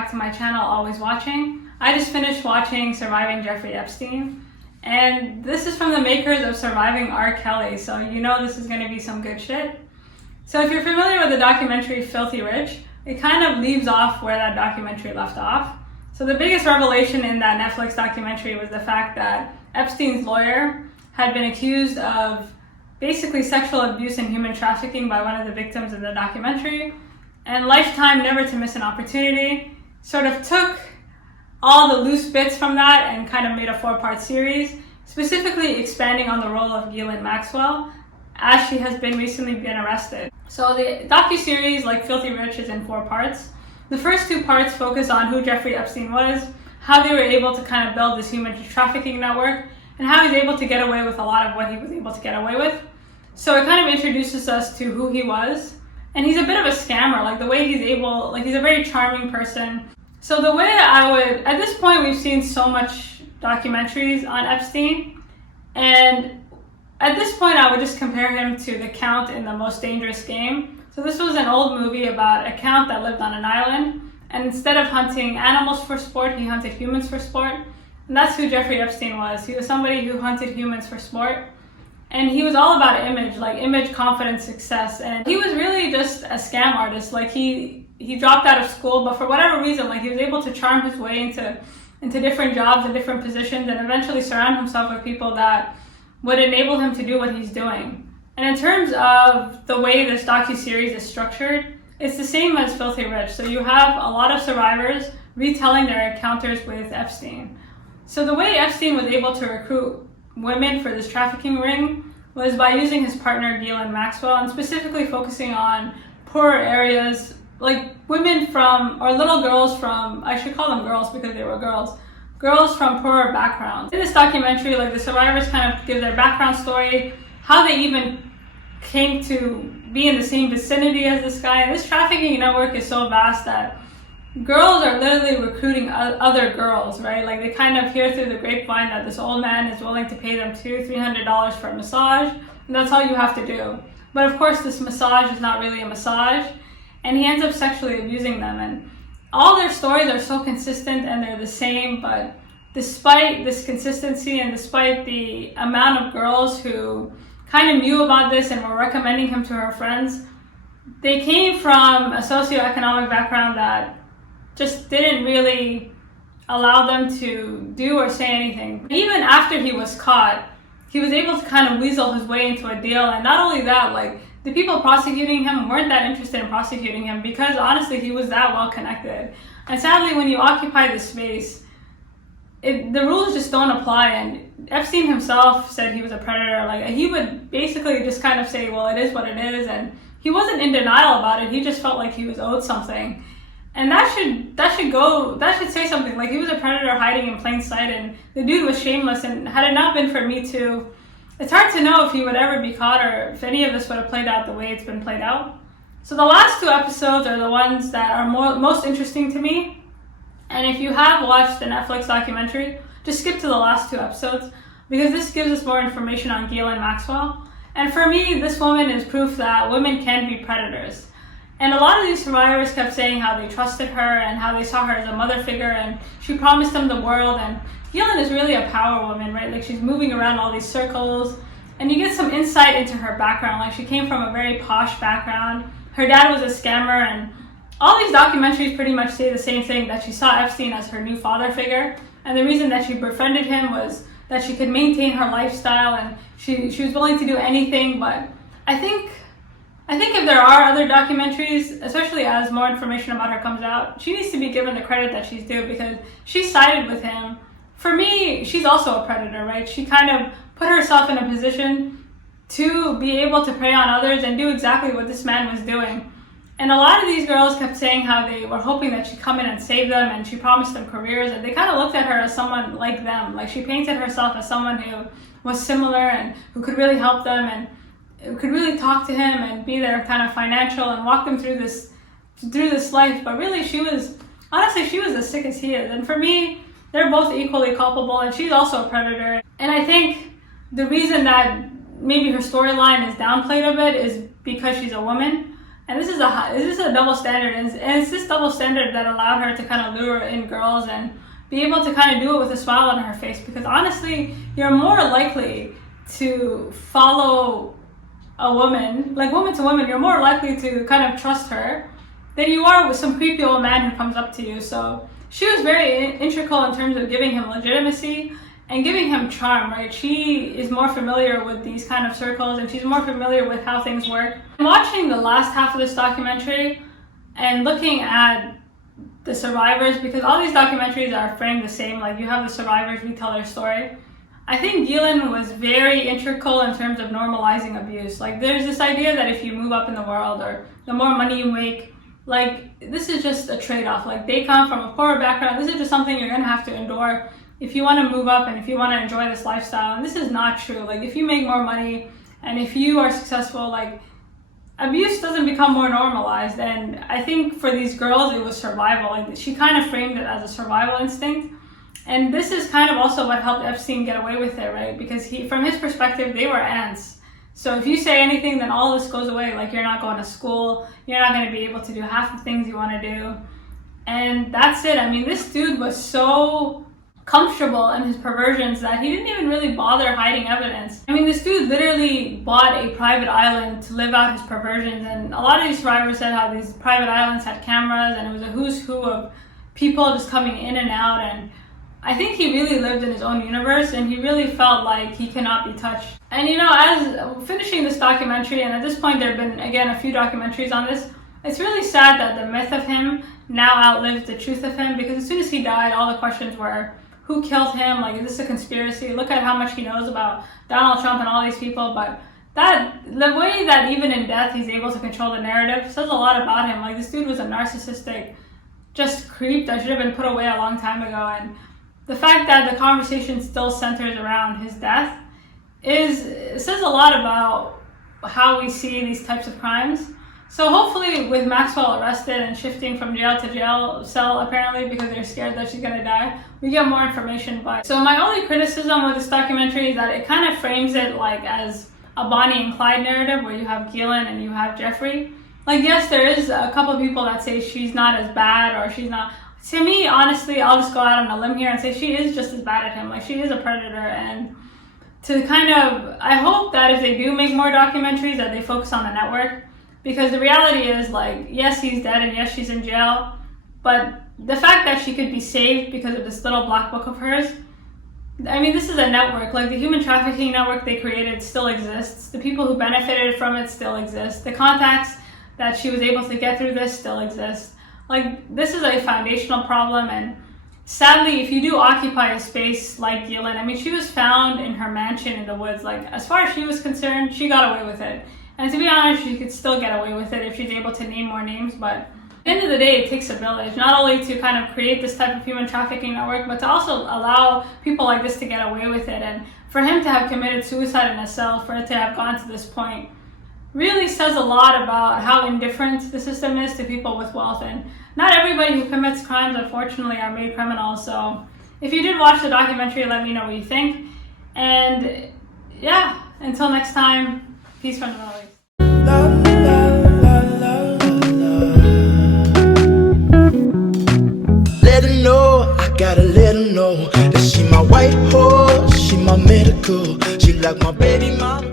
back to my channel, Always Watching. I just finished watching Surviving Jeffrey Epstein, and this is from the makers of Surviving R. Kelly, so you know this is going to be some good shit. So if you're familiar with the documentary Filthy Rich, it kind of leaves off where that documentary left off. So the biggest revelation in that Netflix documentary was the fact that Epstein's lawyer had been accused of basically sexual abuse and human trafficking by one of the victims in the documentary, and Lifetime, never to miss an opportunity, sort of took all the loose bits from that and kind of made a 4-part series, specifically expanding on the role of Ghislaine Maxwell, as she has recently been arrested. So the docuseries, like Filthy Rich, is in 4 parts. The first 2 parts focus on who Jeffrey Epstein was, how they were able to kind of build this human trafficking network, and how he's able to get away with a lot of what he was able to get away with. So it kind of introduces us to who he was. And he's a bit of a scammer, like the way he's able, like he's a very charming person. So the way I would, at this point we've seen so much documentaries on Epstein, and at this point I would just compare him to the Count in The Most Dangerous Game. So this was an old movie about a count that lived on an island, and instead of hunting animals for sport, he hunted humans for sport. And that's who Jeffrey Epstein was. He was somebody who hunted humans for sport. And he was all about image, like image, confidence, success. And he was really just a scam artist. Like he dropped out of school, but for whatever reason, like he was able to charm his way into different jobs and different positions, and eventually surround himself with people that would enable him to do what he's doing. And in terms of the way this docuseries is structured, it's the same as Filthy Rich. So you have a lot of survivors retelling their encounters with Epstein. So the way Epstein was able to recruit women for this trafficking ring was by using his partner Ghislaine Maxwell, and specifically focusing on poorer areas, like women from, or little girls from, I should call them girls because they were girls from poorer backgrounds. In this documentary, like the survivors kind of give their background story, how they even came to be in the same vicinity as this guy. And this trafficking network is so vast that girls are literally recruiting other girls, right? Like they kind of hear through the grapevine that this old man is willing to pay them $200-300 for a massage, and that's all you have to do. But of course this massage is not really a massage, and he ends up sexually abusing them. And all their stories are so consistent and they're the same, but despite this consistency and despite the amount of girls who kind of knew about this and were recommending him to her friends, they came from a socioeconomic background that just didn't really allow them to do or say anything. Even after he was caught, he was able to kind of weasel his way into a deal. And not only that, like the people prosecuting him weren't that interested in prosecuting him because honestly he was that well connected. And sadly, when you occupy this space, the rules just don't apply. And Epstein himself said he was a predator. Like he would basically just kind of say, well, it is what it is. And he wasn't in denial about it. He just felt like he was owed something. And that should say something. Like he was a predator hiding in plain sight, and the dude was shameless. And had it not been for Me Too, it's hard to know if he would ever be caught or if any of this would have played out the way it's been played out. So the last 2 episodes are the ones that are most interesting to me. And if you have watched the Netflix documentary, just skip to the last 2 episodes because this gives us more information on Ghislaine Maxwell. And for me, this woman is proof that women can be predators. And a lot of these survivors kept saying how they trusted her and how they saw her as a mother figure, and she promised them the world. And Ghislaine is really a power woman, right? Like she's moving around all these circles, and you get some insight into her background. Like she came from a very posh background. Her dad was a scammer, and all these documentaries pretty much say the same thing, that she saw Epstein as her new father figure. And the reason that she befriended him was that she could maintain her lifestyle, and she was willing to do anything. But I think if there are other documentaries, especially as more information about her comes out, she needs to be given the credit that she's due because she sided with him. For me, she's also a predator, right? She kind of put herself in a position to be able to prey on others and do exactly what this man was doing. And a lot of these girls kept saying how they were hoping that she'd come in and save them, and she promised them careers, and they kind of looked at her as someone like them. Like she painted herself as someone who was similar and who could really help them and could really talk to him and be their kind of financial and walk them through this life. But really she was as sick as he is. And for me, they're both equally culpable, and she's also a predator. And I think the reason that maybe her storyline is downplayed a bit is because she's a woman. And this is a double standard, and it's this double standard that allowed her to kind of lure in girls and be able to kind of do it with a smile on her face. Because honestly, you're more likely to follow a woman, like woman to woman, you're more likely to kind of trust her than you are with some creepy old man who comes up to you. So she was very integral in terms of giving him legitimacy and giving him charm, right? She is more familiar with these kind of circles, and she's more familiar with how things work. Watching the last half of this documentary and looking at the survivors, because all these documentaries are framed the same, like you have the survivors retell their story. I think Ghislaine was very integral in terms of normalizing abuse. Like there's this idea that if you move up in the world or the more money you make, like this is just a trade-off. Like they come from a poorer background. This is just something you're gonna have to endure if you want to move up and if you want to enjoy this lifestyle. And this is not true. Like if you make more money and if you are successful, like abuse doesn't become more normalized. And I think for these girls, it was survival. Like she kind of framed it as a survival instinct. And this is kind of also what helped Epstein get away with it, right? Because from his perspective, they were ants. So if you say anything, then all this goes away. Like you're not going to school, you're not going to be able to do half the things you want to do. And that's it. I mean, this dude was so comfortable in his perversions that he didn't even really bother hiding evidence. I mean, this dude literally bought a private island to live out his perversions, and a lot of these survivors said how these private islands had cameras and it was a who's who of people just coming in and out. And I think he really lived in his own universe, and he really felt like he cannot be touched. And you know, as finishing this documentary, and at this point there have been again a few documentaries on this, it's really sad that the myth of him now outlives the truth of him, because as soon as he died, all the questions were, who killed him? Like, is this a conspiracy? Look at how much he knows about Donald Trump and all these people. But the way that even in death he's able to control the narrative says a lot about him. Like, this dude was a narcissistic, just creep that should have been put away a long time ago. And the fact that the conversation still centers around his death says a lot about how we see these types of crimes. So hopefully with Maxwell arrested and shifting from jail to jail cell apparently because they're scared that she's gonna die, we get more information. But so my only criticism with this documentary is that it kind of frames it like as a Bonnie and Clyde narrative where you have Ghislaine and you have Jeffrey. Like yes, there is a couple of people that say she's not as bad or she's not. To me, honestly, I'll just go out on a limb here and say she is just as bad at him. Like she is a predator. And to kind of, I hope that if they do make more documentaries that they focus on the network. Because the reality is, like, yes, he's dead and yes, she's in jail, but the fact that she could be saved because of this little black book of hers, I mean, this is a network. Like, the human trafficking network they created still exists. The people who benefited from it still exist. The contacts that she was able to get through this still exist. Like, this is a foundational problem, and sadly, if you do occupy a space like Ghislaine, I mean, she was found in her mansion in the woods. Like, as far as she was concerned, she got away with it. And to be honest, she could still get away with it if she's able to name more names. But at the end of the day, it takes a village, not only to kind of create this type of human trafficking network, but to also allow people like this to get away with it. And for him to have committed suicide in a cell, for it to have gone to this point, really says a lot about how indifferent the system is to people with wealth. And not everybody who commits crimes, unfortunately, are made criminals. So if you did watch the documentary, let me know what you think. And yeah, until next time, peace from the Middle East. Let her know, I gotta let her know that she my white horse, she my medical, she like my baby mama.